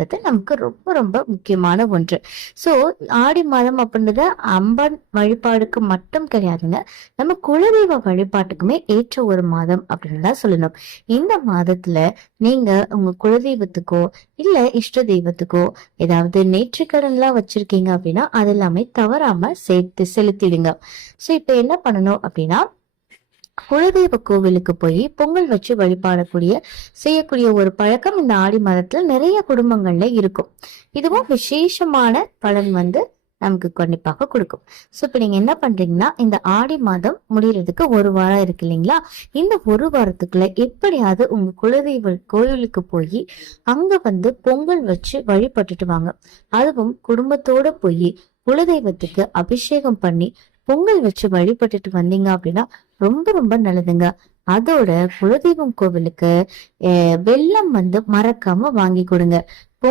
அப்படின்றது நமக்கு ரொம்ப ரொம்ப முக்கியமான ஒன்று. சோ ஆடி மாதம் அப்படின்றது அம்மன் வழிபாடுக்கு மட்டும் கிடையாதுங்க, நம்ம குலதெய்வ வழிபாட்டுக்குமே ஏற்ற ஒரு மாதம் அப்படின்னு தான் சொல்லணும். இந்த மாதத்துல நீங்க உங்க குலதெய்வத்துக்கோ இல்ல இஷ்ட தெய்வத்துக்கோ ஏதாவது நேர்த்திக்கடன் எல்லாம் வச்சிருக்கீங்க அப்படின்னா அது எல்லாமே தவறாம சேர்த்து செலுத்திடுங்க. சோ இப்ப என்ன பண்ணணும் அப்படின்னா, குலதெய்வ கோவிலுக்கு போய் பொங்கல் வச்சு வழிபாடக்கூடிய செய்யக்கூடிய ஒரு பழக்கம் இந்த ஆடி மாதத்துல நிறைய குடும்பங்கள்ல இருக்கும். இதுவும் விசேஷமான பலன் நமக்கு கண்டிப்பாக கொடுக்கும். சோ இப்ப நீங்க என்ன பண்றீங்கன்னா, இந்த ஆடி மாதம் முடியறதுக்கு ஒரு வாரம் இருக்கு இல்லைங்களா, இந்த ஒரு வாரத்துக்குள்ள எப்படியாவது உங்க குலதெய்வ கோயிலுக்கு போய் அங்க பொங்கல் வச்சு வழிபட்டுட்டு வாங்க. அதுவும் குடும்பத்தோட போய் குலதெய்வத்துக்கு அபிஷேகம் பண்ணி பொங்கல் வச்சு வழிபட்டுட்டு வந்தீங்க அப்படின்னா ரொம்ப ரொம்ப நல்லதுங்க. அதோட குலதெய்வம் கோவிலுக்கு வெல்லம் மறக்காம வாங்கி கொடுங்க.